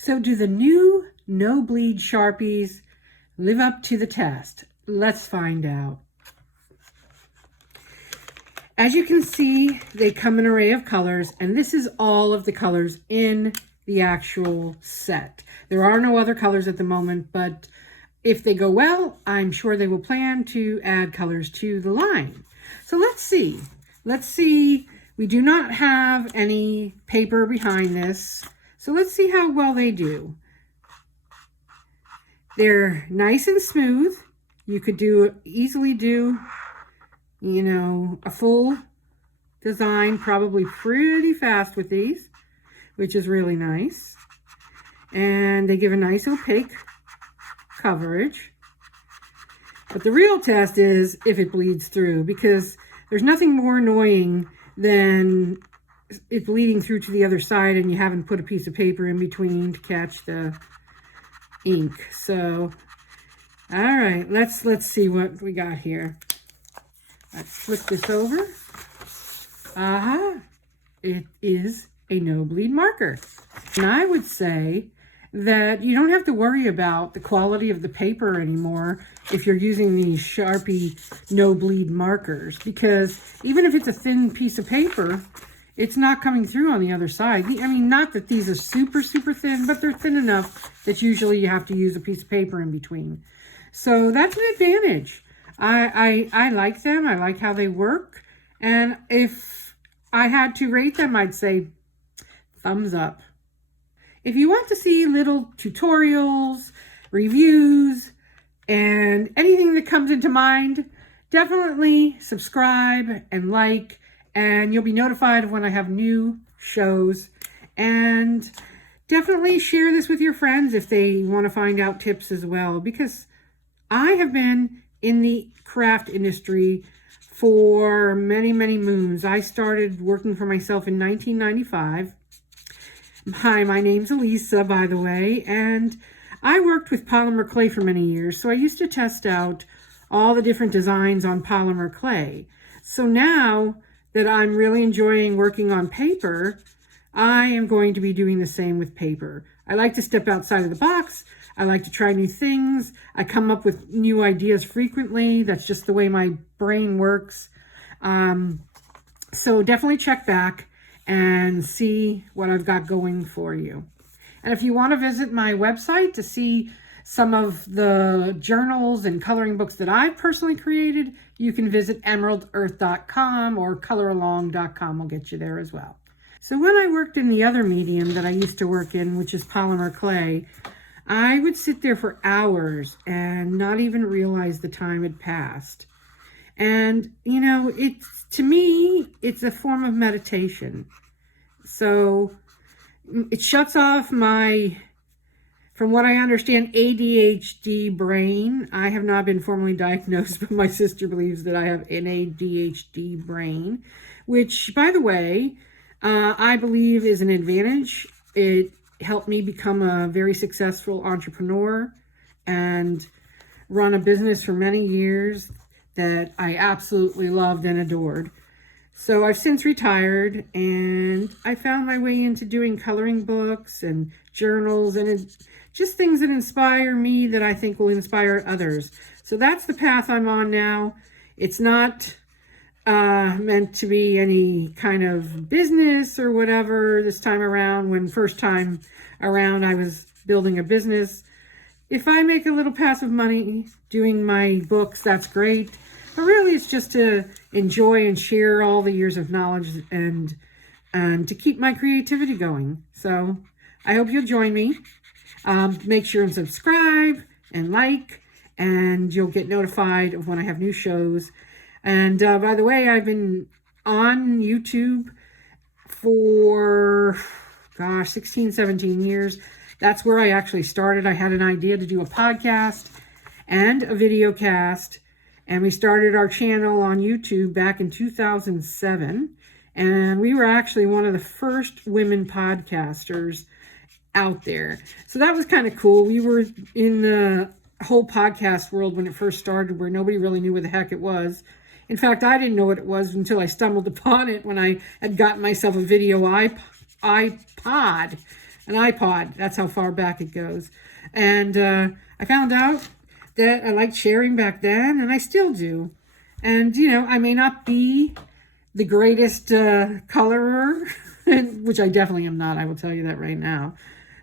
So do the new no-bleed Sharpies live up to the test? Let's find out. As you can see, they come in an array of colors, and this is all of the colors in the actual set. There are no other colors at the moment, but if they go well, I'm sure they will plan to add colors to the line. So let's see. We do not have any paper behind this, so let's see how well they do. They're nice and smooth. You could easily do, a full design probably pretty fast with these, which is really nice. And they give a nice opaque coverage. But the real test is if it bleeds through, because there's nothing more annoying than it bleeding through to the other side and you haven't put a piece of paper in between to catch the ink. So, all right, let's see what we got here. Let's flip this over. Aha, it is a no-bleed marker. And I would say that you don't have to worry about the quality of the paper anymore if you're using these Sharpie no-bleed markers, because even if it's a thin piece of paper, it's not coming through on the other side. I mean, not that these are super, super thin, but they're thin enough that usually you have to use a piece of paper in between. So that's an advantage. I like them. I like how they work. And if I had to rate them, I'd say thumbs up. If you want to see little tutorials, reviews, and anything that comes into mind, definitely subscribe and like, and you'll be notified of when I have new shows. And definitely share this with your friends if they want to find out tips as well, because I have been in the craft industry for many, many moons. I started working for myself in 1995. Hi, my name's Elisa, by the way, and I worked with polymer clay for many years, so I used to test out all the different designs on polymer clay. So now that I'm really enjoying working on paper, I am going to be doing the same with paper. I like to step outside of the box. I like to try new things. I come up with new ideas frequently. That's just the way my brain works. So definitely check back and see what I've got going for you. And if you want to visit my website to see some of the journals and coloring books that I've personally created, you can visit emeraldearth.com or coloralong.com will get you there as well. So when I worked in the other medium that I used to work in, which is polymer clay, I would sit there for hours and not even realize the time had passed. And, to me, it's a form of meditation. So it shuts off my, from what I understand, ADHD brain. I have not been formally diagnosed, but my sister believes that I have an ADHD brain, which, by the way, I believe is an advantage. It helped me become a very successful entrepreneur and run a business for many years that I absolutely loved and adored. So I've since retired, and I found my way into doing coloring books and journals and just things that inspire me that I think will inspire others. So that's the path I'm on now. It's not meant to be any kind of business or whatever this time around. When first time around I was building a business, if I make a little passive money doing my books, that's great. But really it's just to enjoy and share all the years of knowledge and to keep my creativity going. So I hope you'll join me. Make sure and subscribe and like, and you'll get notified of when I have new shows. And by the way, I've been on YouTube for, 16, 17 years. That's where I actually started. I had an idea to do a podcast and a video cast. And we started our channel on YouTube back in 2007. And we were actually one of the first women podcasters out there. So that was kind of cool. We were in the whole podcast world when it first started, where nobody really knew what the heck it was. In fact, I didn't know what it was until I stumbled upon it when I had gotten myself a video iPod an iPod. That's how far back it goes. And I found out that I liked sharing back then, and I still do. And, you know, I may not be the greatest colorer, which I definitely am not, I will tell you that right now.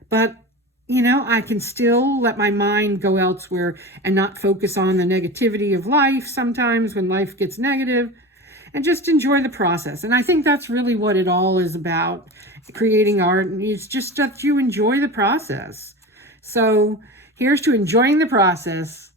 But, you know, I can still let my mind go elsewhere and not focus on the negativity of life sometimes when life gets negative, and just enjoy the process. And I think that's really what it all is about, creating art. And it's just that you enjoy the process. So here's to enjoying the process